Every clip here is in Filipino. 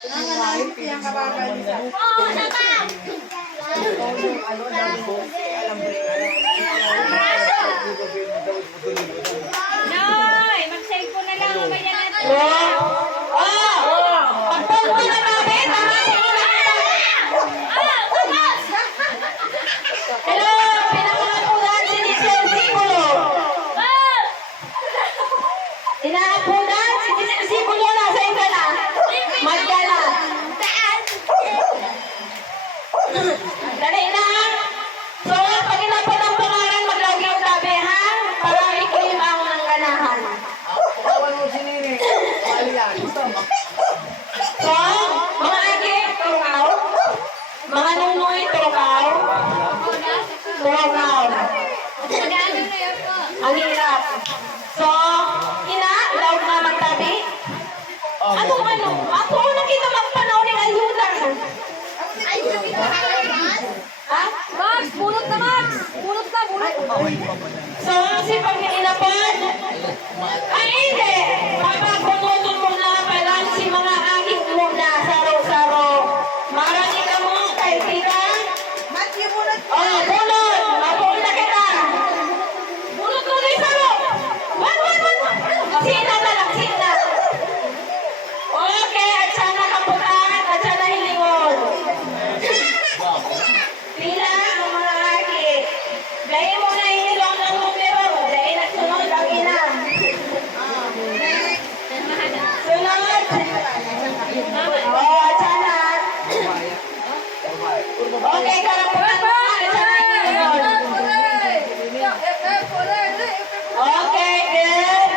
Nanganahit yung kababay niya. Oo, naman! Noy, mag-save ko na lang. Mamaya natin. Pagpunta na namin, hello, pinakapunan si Giselle Siculo. Pinakapunan si Giselle Siculo, nasa ka na? Magdala. Dali na. So, pag inapon ang pangalan, maglawgaw tabi, ha? Para i-claim ako ng ganahan. Kawan mo si Nini. Mali yan. So, mga agi, turukaw. Mga nunoy, turukaw. Turukaw. Ano na yun po? Ang hirap. So, ina, loud na magtabi. Anong ano? Ako nakita magpanaw ni ayuda. Ha? Max, bunot na Max! Bunot na, bunot! So, si Panginoon, ay hindi. Papabunutin mo na pala si mga aging muna, saro-saro. Marami ka mo, kaibigan. Matthew, bunot ka. Oh, bunot! Mapunta kita! Bunot mo na saro! Wan! Sina na lang, sina! Okay, at sana kaputan, at sana hilingon. Pila ang mga aki. Dahil mo na hinilong ng numero, dahil nagsunod ang ina. Sunod! Oh, at sana. Okay, karaputan mo, at sana hilingon. Okay, good.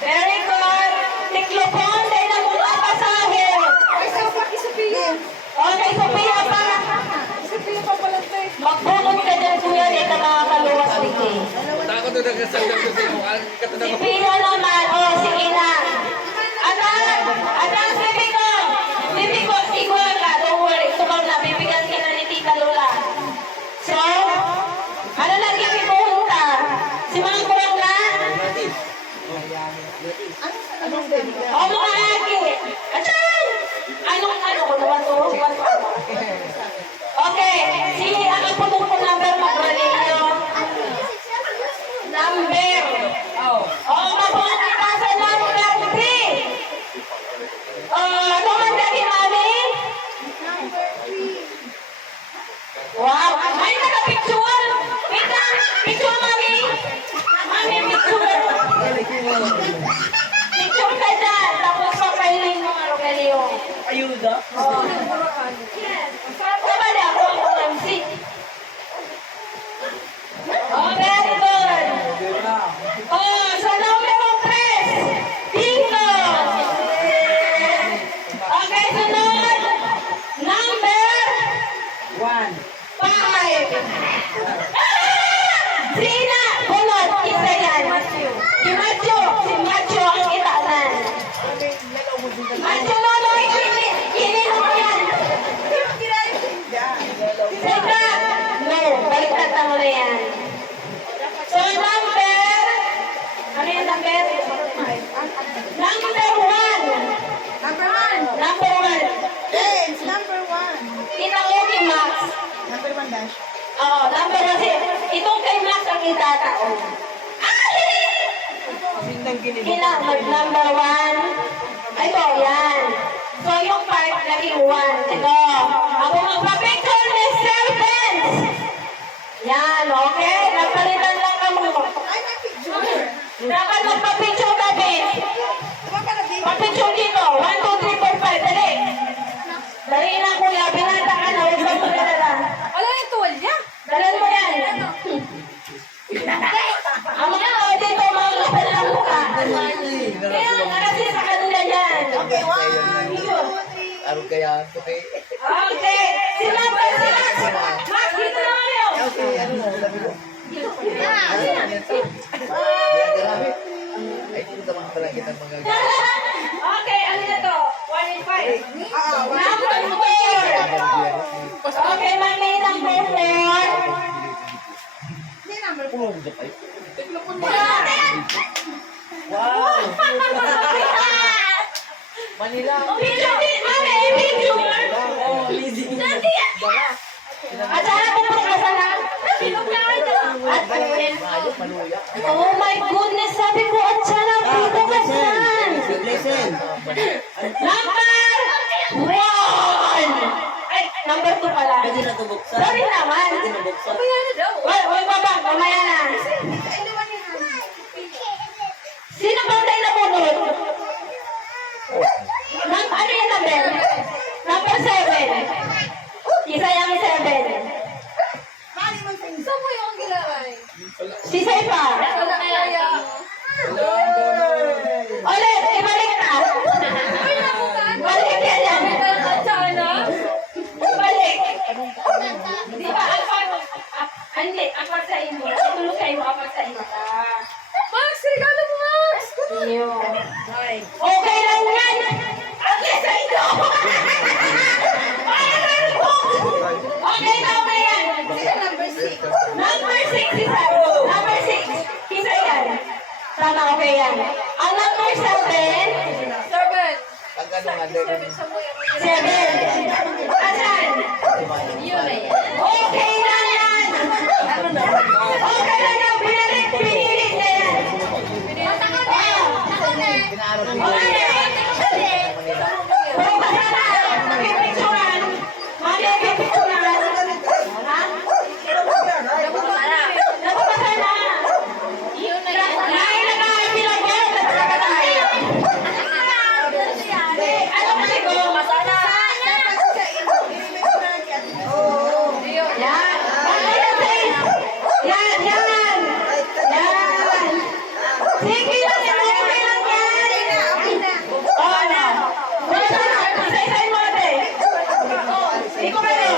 Very good. Tiklopon, dahil na muna pasahil. Okay, Sophia pa. Magbunot ka dyan, kuya, di ka makakaluwas dito. Takot na nagkasagdag ko sa iyo. Si Pia naman, oh, sige na. Anak, bibi ko, igual ka, don't worry. Tumaw na, bibigyan ka na ni Tita Lola. So, ano lagi ang ipuhunta? Si mga kurang na? Oh, mga agi. Atyan! Anong ko naman to? Okay, si ang ipuhunta ko number mag-relinyo. Number. Oh, mabuhat kita sa number 3. Tumanda ki mami? Wow, ay naka-picture. Wait lang, picture mami. Mami, picture. Picture ka dyan, tapos papailing mo ang Rogelio. Ayuda. Sabali ako ang MC. Oh, very good. Oh, sa numero 3. Bingo. Okay, sunod. Number 5. Sina, bunot, isa yan. Si Macho ang itaanan. Macho, nonoy, kinino mo yan. Sika, no, baliktad mo na yan. So, number, ano yung number? Number 1. Number 1. Number 1. James, number 1. Kita ko kay Max. Number 1 dash. Oo, number 1. Itong kay Max ang itatao. Kina, number 1. Ito, yan. So, yung part, naging 1. Ito. Ako magpa-picture ni Serpents. Yan, okay? Nagpalitan lang kamo. Ay, may picture. Dapat magpa-picture kami. Diba ka na dito? Pa-picture dito. 1, 2, 3, 4, 5. Dali. Dali na, kuya. Binata ka na. Huwag mo dala. Ano yung tuwalya? Dalan mo yan. Ang mga tao dito, mga kapal ng mukha. Kaya, nakasi sa kanila yan. Okay, 1, 2, 3. Araw kaya, okay? Okay. Sila ba sila? Max, dito na kayo. Okay, ano mo, sabi ko. Ay, kung sa mga pala kitang mga Okay, ano na to? 1 and 5. Number 4. Okay, mami, number 4. Hindi, number 4. pulong sa kayo. Wow! Manila. Picture din, mami! Oh my goodness, sabi ko at sana dito ka saan? Listen. Number 1! Ay, number 2 pala. Pwede na ito buksan. Sorry naman. Pwede na buksan. Wait, baba, mamaya na. Sino ba tayo nabunod? Ano yung number? Number 7. Isa yung 7. Mali man sa inyo. Saan mo yung gilaway? Si Saifa. Wala kaya. Ulit, ibalik na. Balik yan yan. Ibalik. Di ba, hindi, apat sa imo. Itulog sa imo, apat sa imo. Max, regalo mo, Max! Iyo. Okay lang yan. Okay sa ito. Okay na, okay yan. Number 6. Number 6 isa. Number 6. Isa yan. Sana okay yan. Ang number 7. Ang ano nga, Devin. 7. Asan? Okay na yan. Okay na yan. Pinilit na yan. Pinaano din. Okay. Pero basta na. Pipicturan. Mami, pipicturan. Ha? Nababasa na. Nain na nga ang bilagyan. Nagkaka tayo. Ano kasi ko? Yan. Yan, yan. Yan. Sige lang yan. Okay lang yan. Oo na. Wala na. Isa-isahin mo ate. Iko kayo.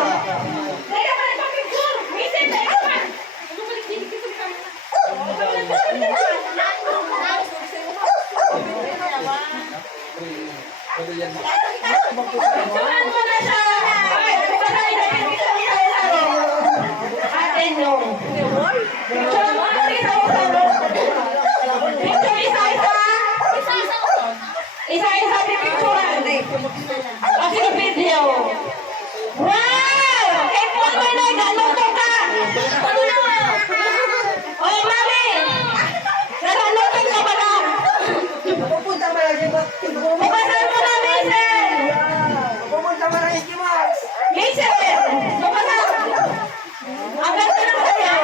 Teka pa, ipapicture. Visit na ikaw pa. Picturean mo na siya. Ay, patay na picture isa-isa. Ate, no. Picture mo ate isa-isa. Picture isa-isa. Isa-isa pipicturean. Kasi video. Wow! F1 mo na, ganun to ka. Oh, mami. Nanonood ka ba na? Pupunta mo lagi ba? Bukasan mo na, Mason. Pupunta mo lagi ki Max. Mason, bukasan. Ang ganda ng sayo.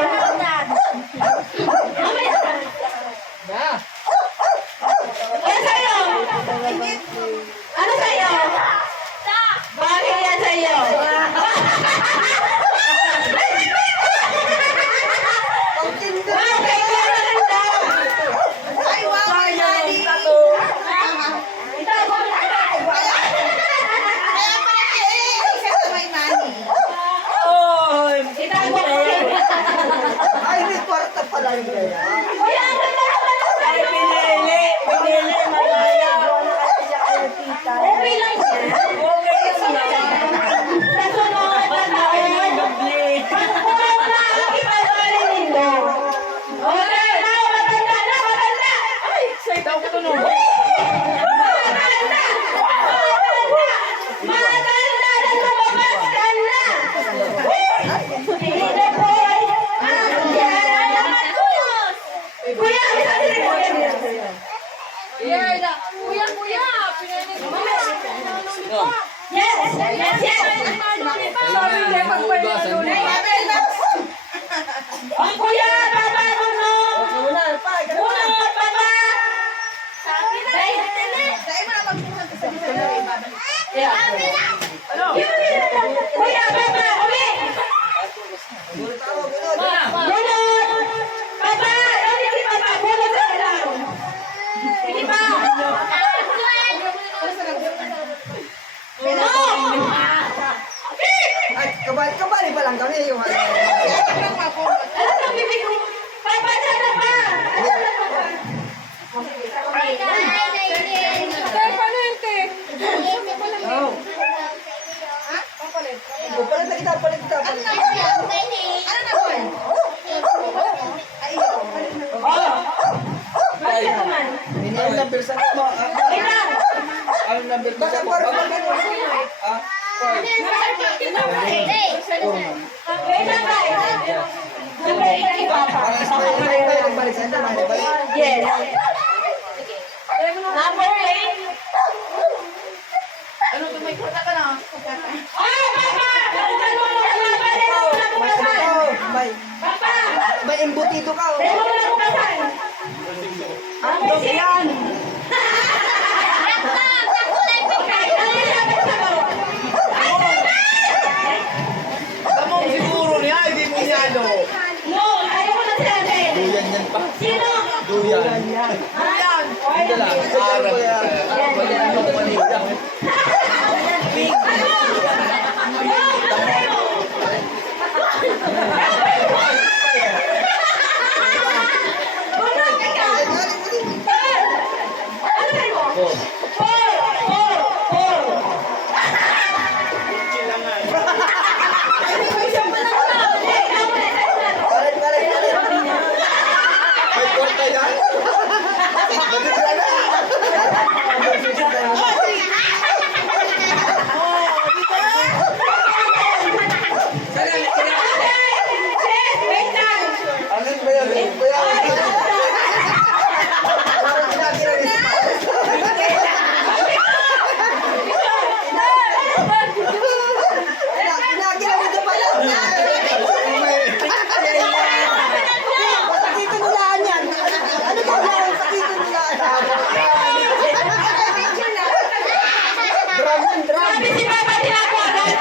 Mamaya. Ano sa'yo? Ano sa'yo? Bakit yan sa'yo? Bakit yan maganda? Ay, wow, ay, Mali. Ito, Kaya pala isa sa may Mali. itago ko. Ay, may kwarta pala yung kaya. Kuya, ang ganda naman ng sayo. Pinili, malaya. Okay lang yan. Sa sunod na taon, pagpulong na ang ipagbalin nito. Okay, na, maganda na, maganda. Ay, Daw ko to no. maganda. Maganda na lumabas ka na. Hindi po ay andyan. Kuya, isa din mo yan. Yes, yes, yes. Ang kuya, baba mo no. Bunot, baba. Ay, Dahil mo na magpunan ka sa bisa na ibabalik. kuya, baba, uli. Bunot, baba. Uli si baba, bunot ka lang. Sige pa. Ay, kabali pa lang kami yung ano. Ano ang bibig ko? Baba, dyan na pa. Palit kita. Ano na po yan? Ano na po yan? Ay, ikaw. Oh. Bakit naman? Ang number sa mo. Wait lang. Ang number ko Baka sa para pa ganun. Ah, Wait lang, guys. Number 8 kay Papa. Balik sa ito, balik. Yes. Number 8. Ano, tumay-kurta ka na. Ay, Papa! Balikan mo na kalaban. Dahil mo na bukasan. Papa! May embutido ka. Dahil mo na bukasan. Ang besi yan. Tamong siguro niya, hindi mo niyado. No, ayaw ko na sinabi. Duyan yan pa. Sino? Duyan. Ayan. Hindi lang. Arab. Wala yung manila. Balik, balik, balik. May kwarta yan. Nagkikita na. Ano ba yan? Ano ba yan? Parang ginagawa niya. Ginagawa niya pala. Sakito nulaan yan. Ano ba yan? Sakito nulaan. Drum yan, drum. Sabi si Papa tinakuagan.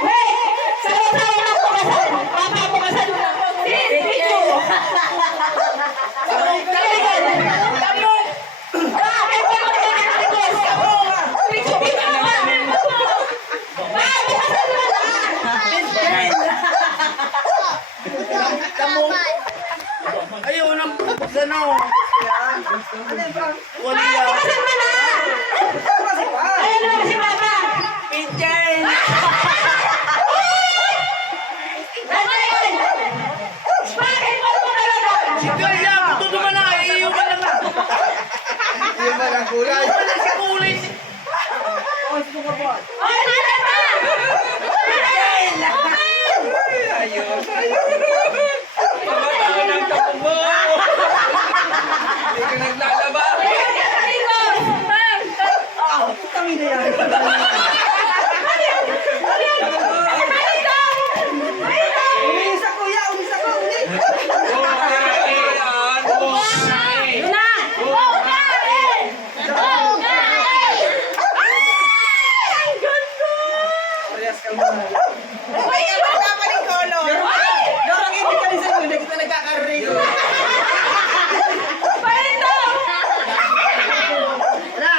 Wait! Sabi-sabi na bukasan. Papa, bukasan mo na. Video. Ayaw nang ano. Ano yung bang? Wala yan. Tama si Pa. Ayun na si Papa. Pinchen. Ano yun? Bakit mo talaga? Kaya, ito naman na. Iyo ka lang na. Yung ba ng kulay? Wala sa kulay. Ay, nana pa! Ayos. Pagkakaroon ng takbo. Hindi ka naglalaba. Kami na yan. Umis ako, ya. Umis ako. Umis. Parehas ka muna. Dorang hindi kami sa inyo. Hindi kita nagkakaroon. Na.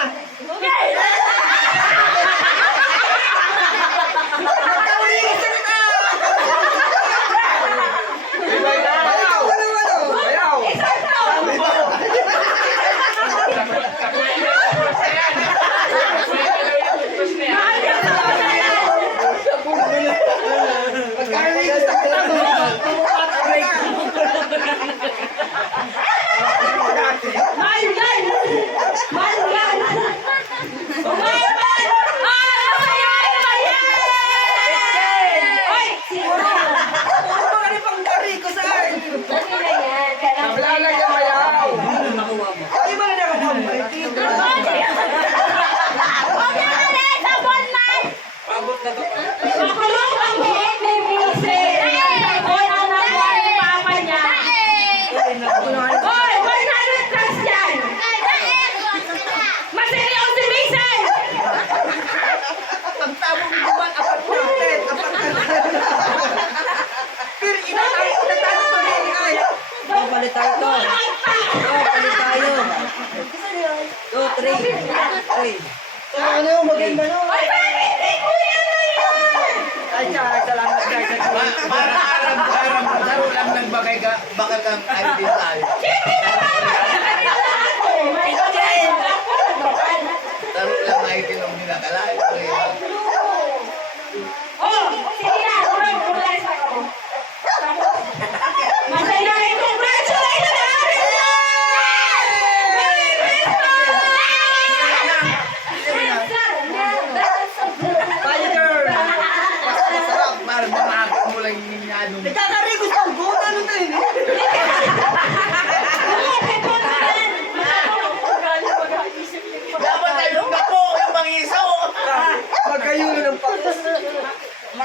Magkauliin sa kita. Bayaw. Ano? Bayaw. Magkauliin sa kita. Ano ba pang dari ko saan? Lalagyan bayaw. Ay, ba na nakakambay? Pabot na to. Makulong ang buhok ni Mose. Sabon ang nakuha ni Papa niya. Hoy, 100 plus yan. Maseryoso si Mason. Pagtabong buwan, apat natin. Apat natin. Pero inatay ko rin. Ay. Palit tayo to. Palit tayo. 2, 3. Ano, maganda no? Ay, bakit hindi ko yan na yan? Ay, salamat guys. Para Arab, laro lang nagbakay ka, baka kang ID tayo. Siyempre naman. Ako, may kapatid. Ako, Laro lang ID nung dinakalayo.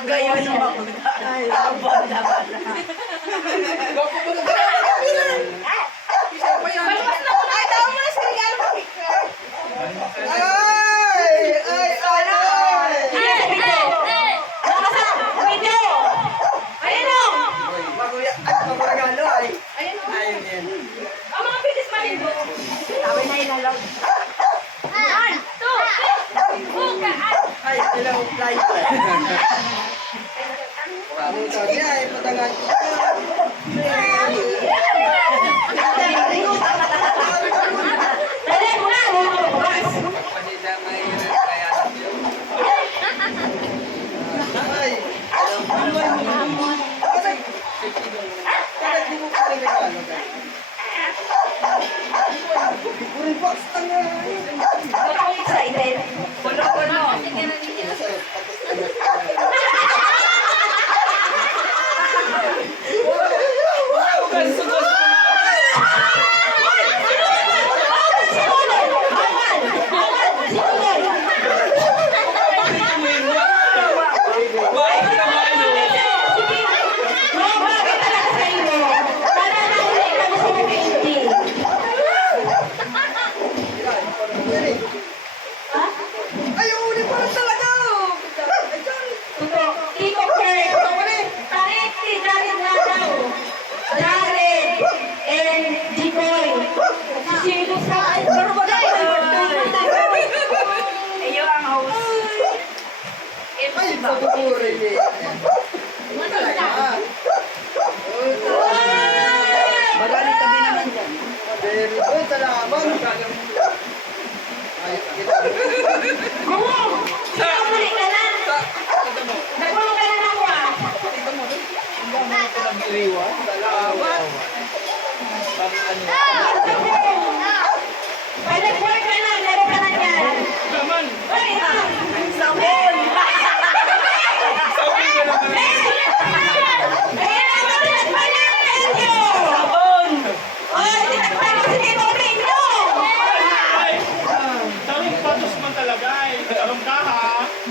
Gayon mo. Ay, bala. Isa pa yan. Palmas na muna. Ay, tawag mo na sa regalo mo. Ay! Ay! Ay! Ay! Video! Ayun o! Maguya. At magregalo ay. Ayun o. Ayun yan. Ang mga bilis pa rin. Tawag na ilalaw. 1, 2, 3. Bukaan. Ay, ilaw fly. Sabi ay patangan. Dali mo na! Bukas! Ay. Bakit di mo pa rin regalo guys? Puri box tanga. Ako excited. Ay, uli pa rin talaga. Ay, sorry. Ay, pagpupuri niya. Talaga. Magaling tabi naman dyan. Very good, salamat. Ay, salamat.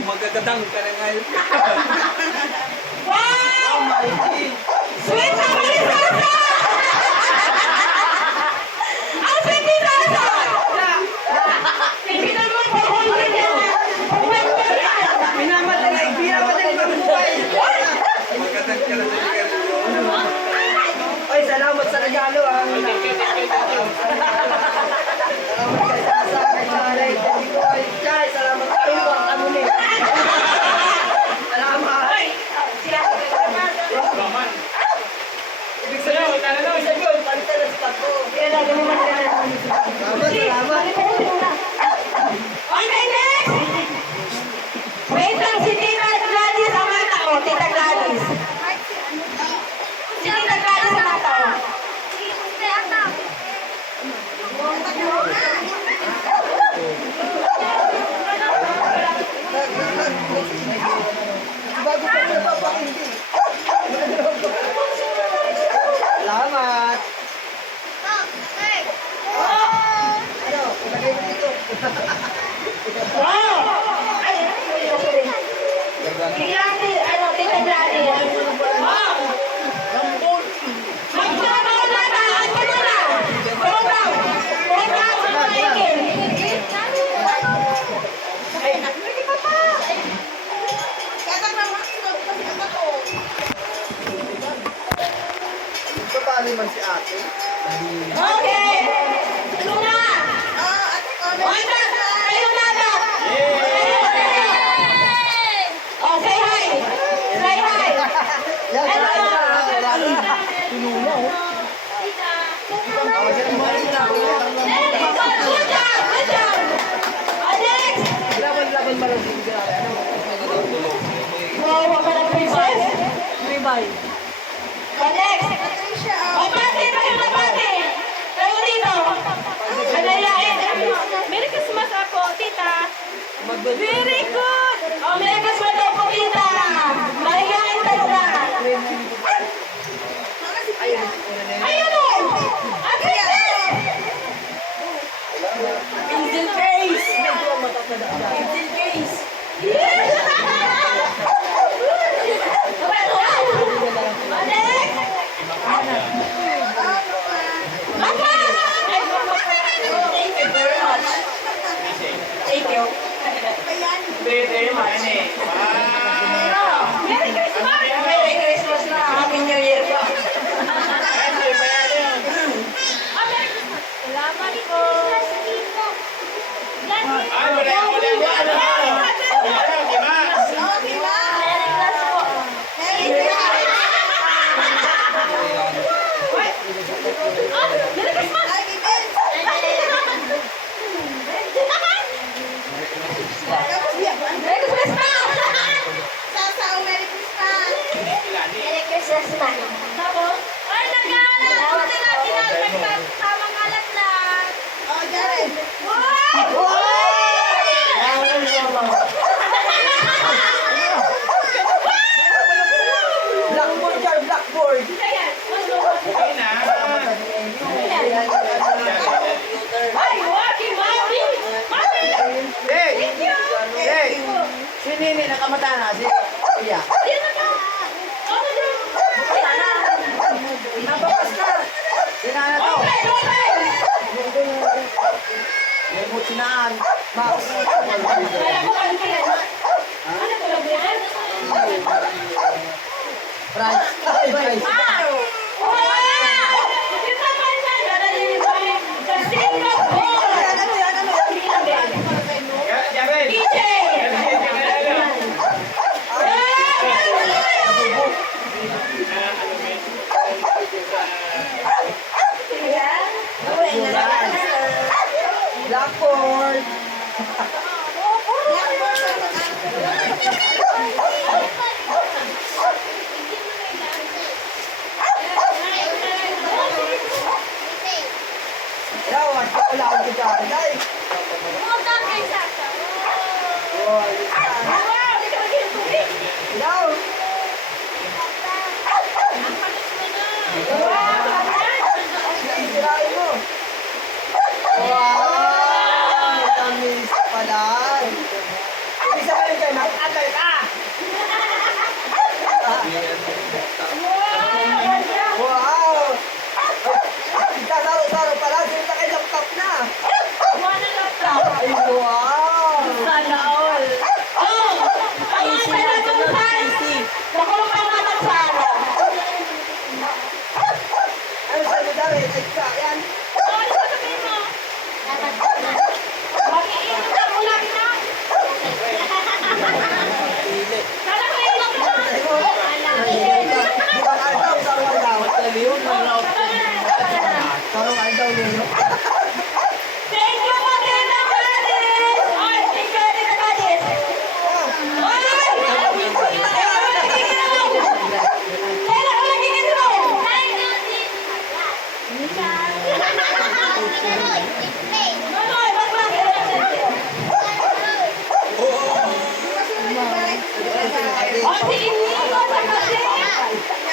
Magdadang ka na ngayon. Oh my God. Sweet na Marisasa! Ang sweet ni Sasa! Tingnan mo po kung ganyan. Minamatay pa buhay. Magdadang ka na sa regalo. Ay, salamat sa regalo ah. Salamat kay Sasa, kay Charay, kay Nicoy. Chay, salamat sa iyo. Ang muli. Salamat. Ibig sabihin, palitan na si Tapo. Salamat, salamat. Okay, next! Wait lang, si Tita Gladys ang mata ko. Tita Gladys. Si Tita Gladys ang mata ko. Bago pa napapakindi. Salamat. Ano, ilagay mo dito. Wow! Ay, Tita Gladys. Wow! Magpapawal na ba? Ano na? Pumutaw! Pumutaw! Michael! Ito paano man si ate? Okay! Ano na? Wanda! Kayo na ba? Oh, say hi! Say hi! Yan, Hello! Tinuna oh. Yan, umalis na ako. Good job! Good job! Oh, next! Laban-laban ba lang siya? Wow, wala na princess? Oh, next! Oh, pati! Kayo na pati! Kayo dito! Kanayain! Merry Christmas ako, tita. Very good! Oh, may kasma daw po kita! Mahihain talaga! Ayun o! Ang princess! Angel face! Angel face! Merry Christmas! Merry Christmas na! Happy New Year po! Salamat po. Okay ba? Merry Christmas! Ay, bibig! Tapos biyak ba? Merry Christmas! Sasao, Merry Christmas! Merry Christmas na! Tapos, ay, nag-aaral. Kunti lang, tinatagtag. Tamang alat lang. Oh, Jared! Blackboard yan, blackboard. Ay, Waki, Mami! Mami! Hey! Hey! Si Nini nakamata na, si Iya. Nabakas na. Sinana to. Open! Open! Lemot sinaan. Max. Kaya ko ano kaya? Ano ko lang yan? Price. Ay, ay. Wow! Kita pa yan! Dadalhin ko sa Singapore! Ano yan, ano yan? DJ! Blackboard. Yaw, at wala ako dyan. Ay, yaw. Sirain mo. Wow! Tamis pala. Ibig sabihin kayo, mag-atay ka. Wow! Saro-saro pala, sinta kayo laptop na. Ay, wow! Sana all! Oh! Ang mga pinatungkan! Nakulong ang mga tagsara! Ano sa'yo, Dari? Ay, ka, yan. Mag-iinit ang ulan na! Sana ko ilang na! Di ba aldaw, sarong aldaw? Sarong aldaw yun. Thank you, Maganda Gadis! Ay, thank you, Maganda Gadis! Ay! Kailan ko nagiging mo? Nonoy, wag lang O, si Inigo sa kasi!